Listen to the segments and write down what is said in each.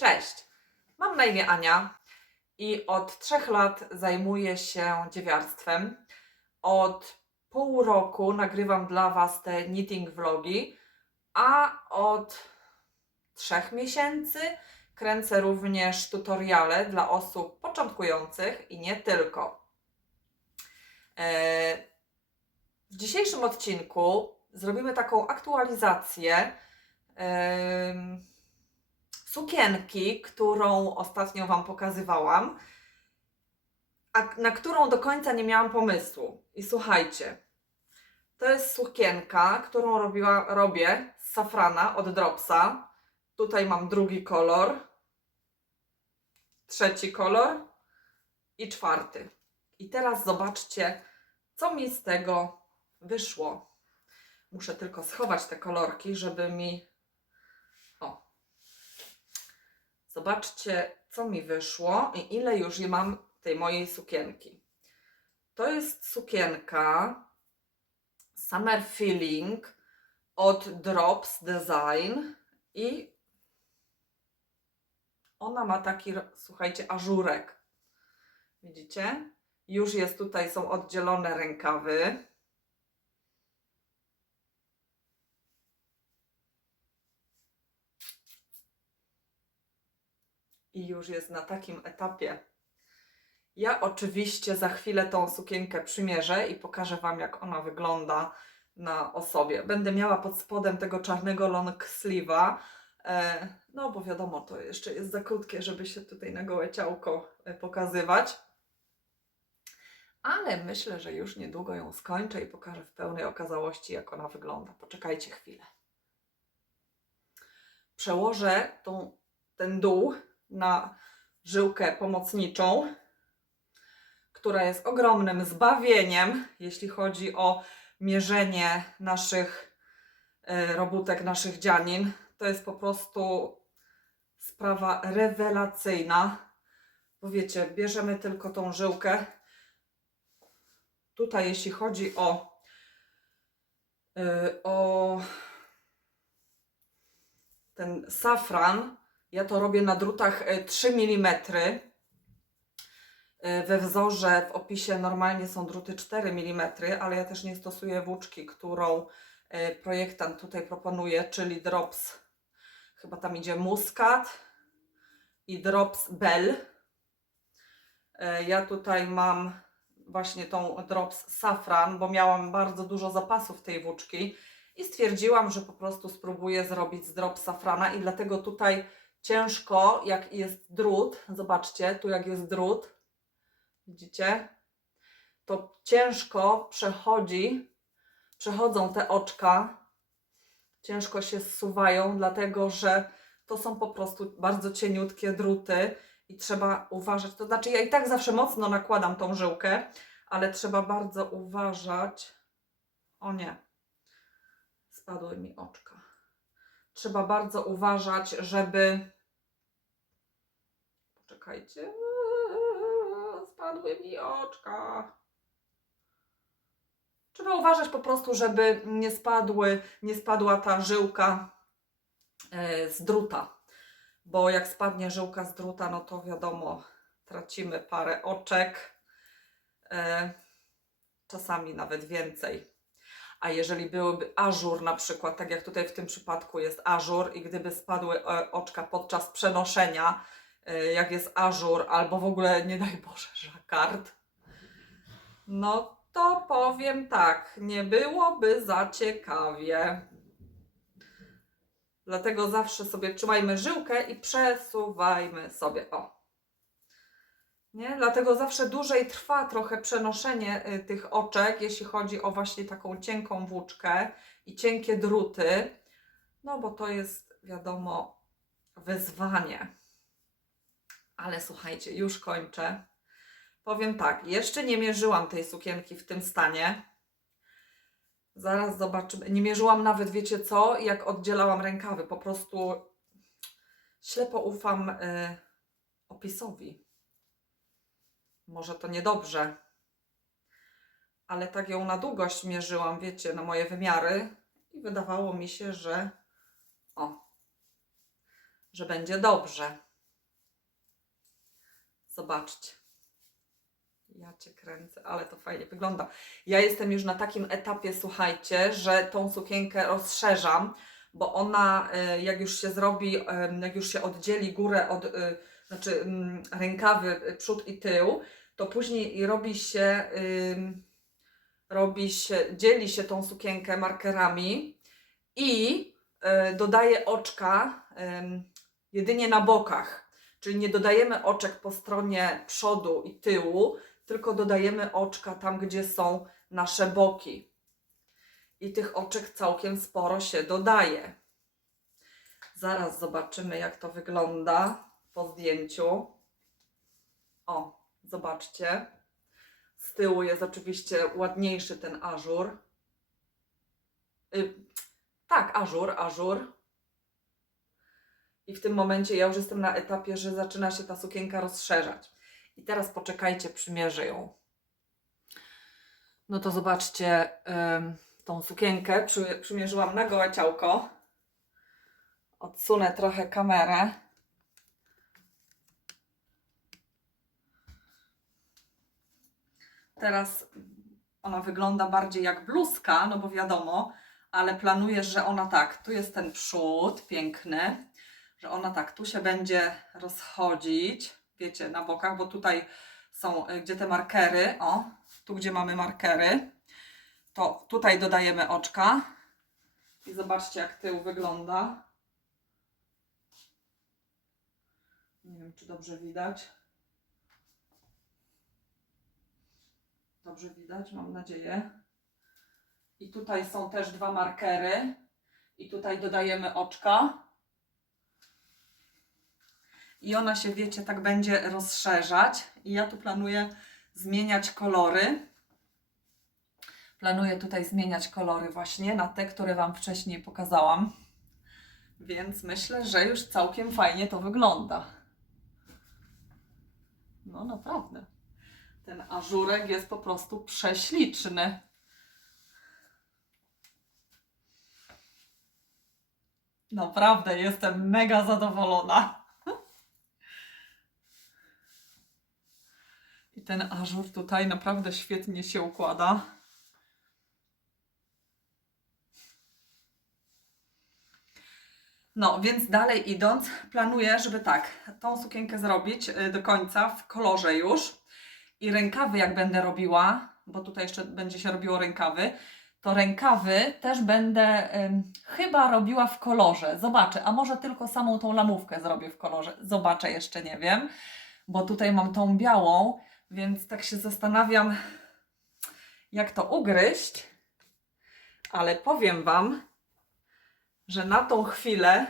Cześć, mam na imię Ania i od trzech lat zajmuję się dziewiarstwem. Od pół roku nagrywam dla Was te knitting vlogi, a od trzech miesięcy kręcę również tutoriale dla osób początkujących i nie tylko. E, W dzisiejszym odcinku zrobimy taką aktualizację sukienki, którą ostatnio Wam pokazywałam, a na którą do końca nie miałam pomysłu. I słuchajcie, to jest sukienka, którą robiła, robię z safrana od Dropsa. Tutaj mam drugi kolor, trzeci kolor i czwarty. I teraz zobaczcie, co mi z tego wyszło. Muszę tylko schować te kolorki, żeby mi. O. Zobaczcie, co mi wyszło i ile już mam tej mojej sukienki. To jest sukienka Summer Feeling od Drops Design i ona ma taki, słuchajcie, ażurek. Widzicie? Już jest tutaj, są oddzielone rękawy. I już jest na takim etapie. Ja oczywiście za chwilę tą sukienkę przymierzę i pokażę Wam, jak ona wygląda na osobie. Będę miała pod spodem tego czarnego long sleeve'a, e, no bo wiadomo, to jeszcze jest za krótkie, żeby się tutaj na gołe ciałko e, pokazywać. Ale myślę, że już niedługo ją skończę i pokażę w pełnej okazałości, jak ona wygląda. Poczekajcie chwilę. Przełożę tą, ten dół na żyłkę pomocniczą, która jest ogromnym zbawieniem, jeśli chodzi o mierzenie naszych e, robótek, naszych dzianin. To jest po prostu sprawa rewelacyjna. Bo wiecie, bierzemy tylko tą żyłkę. Tutaj, jeśli chodzi o, y, o ten safran, ja to robię na drutach y, 3 mm. Y, We wzorze w opisie normalnie są druty 4 mm, ale ja też nie stosuję włóczki, którą y, projektant tutaj proponuje, czyli drops. Chyba tam idzie muskat i drops bell. Ja tutaj mam właśnie tą drops safran, bo miałam bardzo dużo zapasów tej włóczki i stwierdziłam, że po prostu spróbuję zrobić z drop safrana i dlatego tutaj ciężko, jak jest drut, zobaczcie, tu jak jest drut, widzicie, to ciężko przechodzi, przechodzą te oczka, ciężko się zsuwają, dlatego że to są po prostu bardzo cieniutkie druty i trzeba uważać, to znaczy ja i tak zawsze mocno nakładam tą żyłkę, ale trzeba bardzo uważać, o nie, spadły mi oczka. Trzeba bardzo uważać, żeby. Poczekajcie. Spadły mi oczka. Trzeba uważać po prostu, żeby nie spadły, nie spadła ta żyłka e, z druta. Bo jak spadnie żyłka z druta, no to wiadomo, tracimy parę oczek. E, czasami nawet więcej. A jeżeli byłyby ażur na przykład, tak jak tutaj w tym przypadku jest ażur i gdyby spadły e, oczka podczas przenoszenia, e, jak jest ażur albo w ogóle, nie daj Boże, żakard, no to powiem tak, nie byłoby za ciekawie. Dlatego zawsze sobie trzymajmy żyłkę i przesuwajmy sobie. O. Nie? Dlatego zawsze dłużej trwa trochę przenoszenie y, tych oczek, jeśli chodzi o właśnie taką cienką włóczkę i cienkie druty. No bo to jest, wiadomo, wyzwanie. Ale słuchajcie, już kończę. Powiem tak, jeszcze nie mierzyłam tej sukienki w tym stanie. Zaraz zobaczymy. Nie mierzyłam nawet, wiecie co, jak oddzielałam rękawy. Po prostu ślepo ufam y, opisowi. Może to niedobrze, ale tak ją na długość mierzyłam, wiecie, na moje wymiary i wydawało mi się, że o, że będzie dobrze. Zobaczcie. Ja cię kręcę, ale to fajnie wygląda. Ja jestem już na takim etapie, słuchajcie, że tą sukienkę rozszerzam, bo ona, y, jak już się zrobi, y, jak już się oddzieli górę od, y, znaczy mm, rękawy, przód i tył, to później robi się, robi się, dzieli się tą sukienkę markerami i y, dodaje oczka jedynie na bokach. Czyli nie dodajemy oczek po stronie przodu i tyłu, tylko dodajemy oczka tam, gdzie są nasze boki. I tych oczek całkiem sporo się dodaje. Zaraz zobaczymy, jak to wygląda po zdjęciu. O, zobaczcie. Z tyłu jest oczywiście ładniejszy ten ażur. Y, tak, ażur, ażur. I w tym momencie ja już jestem na etapie, że zaczyna się ta sukienka rozszerzać. I teraz poczekajcie, przymierzę ją. No to zobaczcie ym, tą sukienkę. Przy, przymierzyłam na gołe ciałko. Odsunę trochę kamerę. Teraz ona wygląda bardziej jak bluzka, no bo wiadomo, ale planuję, że ona tak, tu jest ten przód piękny, że ona tak, tu się będzie rozchodzić, wiecie, na bokach, bo tutaj są, y, gdzie te markery, o, tu gdzie mamy markery, to tutaj dodajemy oczka i zobaczcie, jak tył wygląda. Nie wiem, czy dobrze widać. Dobrze widać, mam nadzieję. I tutaj są też dwa markery. I tutaj dodajemy oczka. I ona się, wiecie, tak będzie rozszerzać. I ja tu planuję zmieniać kolory. Planuję tutaj zmieniać kolory właśnie na te, które Wam wcześniej pokazałam. Więc myślę, że już całkiem fajnie to wygląda. No naprawdę. Ten ażurek jest po prostu prześliczny. Naprawdę jestem mega zadowolona. I ten ażur tutaj naprawdę świetnie się układa. No, więc dalej idąc, planuję, żeby tak, tą sukienkę zrobić y, do końca w kolorze już. I rękawy, jak będę robiła, bo tutaj jeszcze będzie się robiło rękawy, to rękawy też będę ym, chyba robiła w kolorze. Zobaczę, a może tylko samą tą lamówkę zrobię w kolorze. Zobaczę, jeszcze nie wiem, bo tutaj mam tą białą, więc tak się zastanawiam, jak to ugryźć. Ale powiem Wam, że na tą chwilę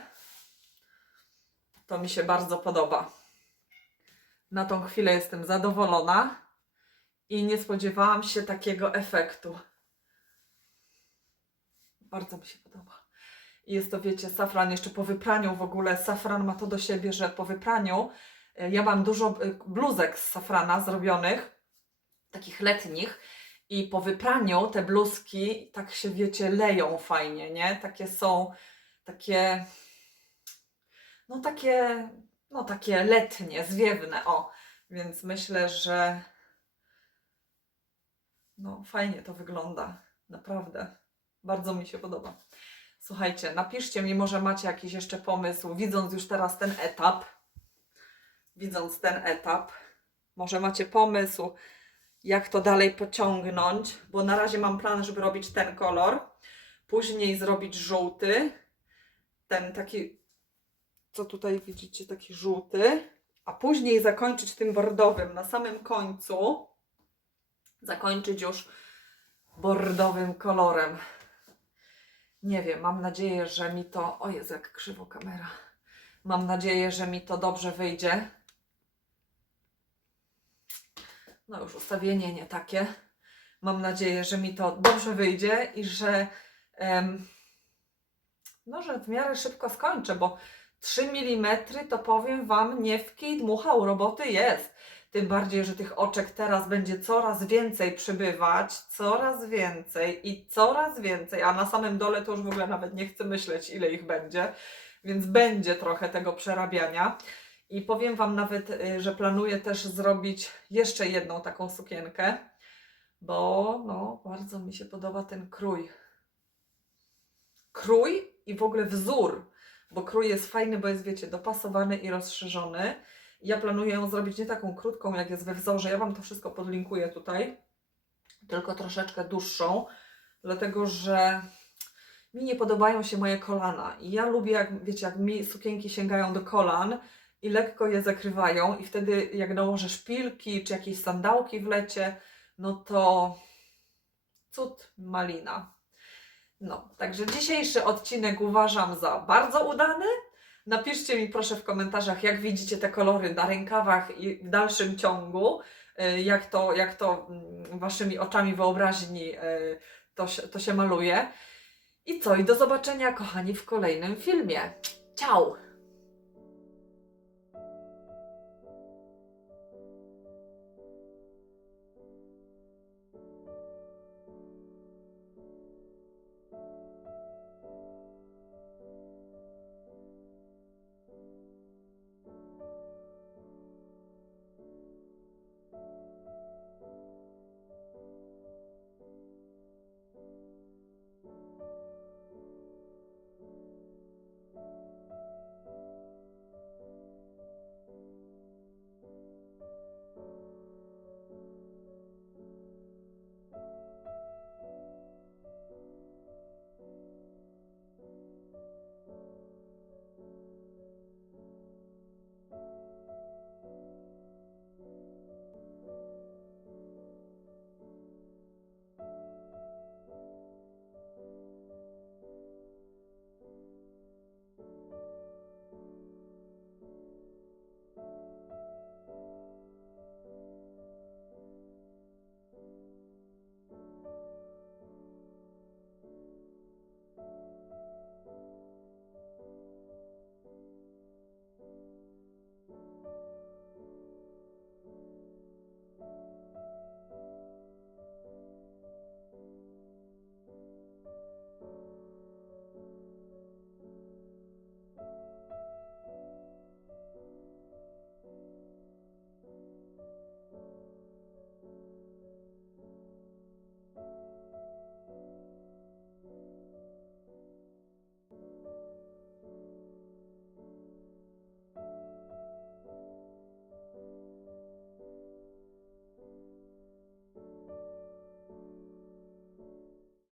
to mi się bardzo podoba. Na tą chwilę jestem zadowolona i nie spodziewałam się takiego efektu. Bardzo mi się podoba. Jest to, wiecie, safran jeszcze po wypraniu w ogóle. Safran ma to do siebie, że po wypraniu e, ja mam dużo e, bluzek z safrana zrobionych, takich letnich. I po wypraniu te bluzki tak się, wiecie, leją fajnie, nie? Takie są, takie, no takie, no takie letnie, zwiewne, o. Więc myślę, że no fajnie to wygląda, naprawdę. Bardzo mi się podoba. Słuchajcie, napiszcie mi, może macie jakiś jeszcze pomysł, widząc już teraz ten etap, widząc ten etap, może macie pomysł, jak to dalej pociągnąć, bo na razie mam plan, żeby robić ten kolor, później zrobić żółty, ten taki, co tutaj widzicie, taki żółty, a później zakończyć tym bordowym na samym końcu, zakończyć już bordowym kolorem. Nie wiem, mam nadzieję, że mi to. O jest jak krzywo kamera. Mam nadzieję, że mi to dobrze wyjdzie. No już ustawienie nie takie. Mam nadzieję, że mi to dobrze wyjdzie i że. no, że w miarę szybko skończę, bo 3 mm to powiem Wam, nie w kij dmuchał, roboty jest. Tym bardziej, że tych oczek teraz będzie coraz więcej przybywać, coraz więcej i coraz więcej, a na samym dole to już w ogóle nawet nie chcę myśleć, ile ich będzie, więc będzie trochę tego przerabiania. I powiem Wam nawet, y, że planuję też zrobić jeszcze jedną taką sukienkę, bo no, bardzo mi się podoba ten krój. Krój i w ogóle wzór, bo krój jest fajny, bo jest, wiecie, dopasowany i rozszerzony. Ja planuję ją zrobić nie taką krótką, jak jest we wzorze. Ja Wam to wszystko podlinkuję tutaj, tylko troszeczkę dłuższą, dlatego że mi nie podobają się moje kolana. I ja lubię, jak wiecie, jak mi sukienki sięgają do kolan i lekko je zakrywają, i wtedy, jak nałożę szpilki czy jakieś sandałki w lecie, no to cud malina. No, także dzisiejszy odcinek uważam za bardzo udany. Napiszcie mi proszę w komentarzach, jak widzicie te kolory na rękawach i w dalszym ciągu, y, jak to, jak to mm, waszymi oczami wyobraźni y, to, to się maluje. I co? I do zobaczenia, kochani, w kolejnym filmie. Ciao!